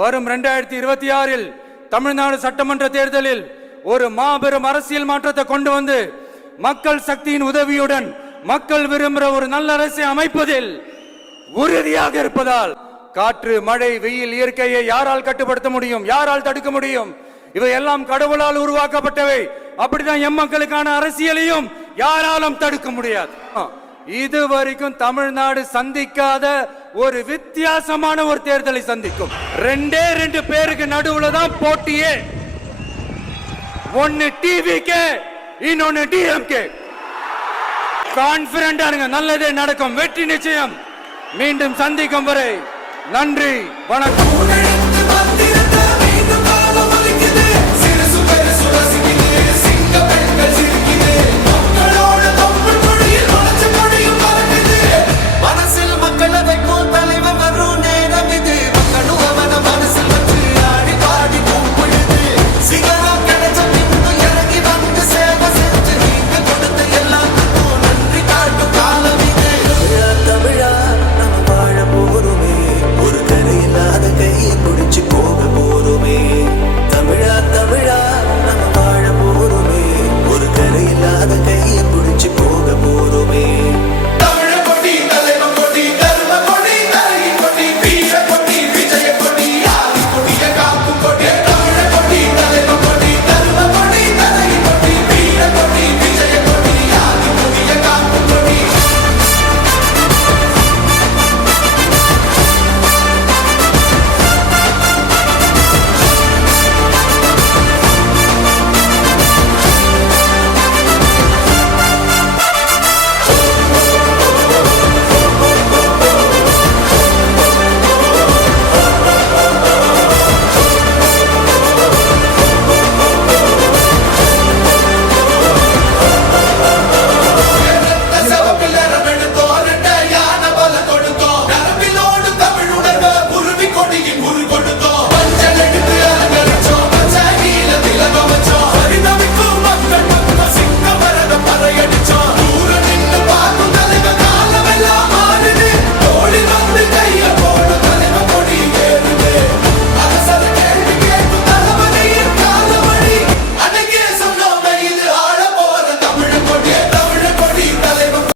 வரும் இரண்டாயிரத்தி இருபத்தி ஆறில் தமிழ்நாடு சட்டமன்ற தேர்தலில் ஒரு மாபெரும் அரசியல் மாற்றத்தை கொண்டு வந்து மக்கள் சக்தியின் உதவியுடன் மக்கள் விரும்புகிற ஒரு நல்ல அரசை அமைப்பதில் உறுதியாக இருப்பதால் காற்று மழை வெயில் இயற்கையை யாரால் கட்டுப்படுத்த முடியும் யாரால் தடுக்க முடியும்? இவை எல்லாம் கடவுளால் உருவாக்கப்பட்டவை. அப்படிதான் எம் மக்களுக்கான அரசியலையும் யாராலும் தடுக்க முடியாது. இது வரைக்கும் தமிழ்நாடு சந்திக்காத ஒரு வித்தியாசமான ஒரு தேர்தலை சந்திக்கும். ரெண்டே ரெண்டு பேருக்கு நடுவுல தான் போட்டியே. ஒன்னு டிவி கே இன்னொன்னு டிஎம்கே கான்பிடண்டா இருங்க நல்லதே நடக்கும் வெற்றி நிச்சயம். மீண்டும் சந்திக்கும் வரை நன்றி வணக்கம்.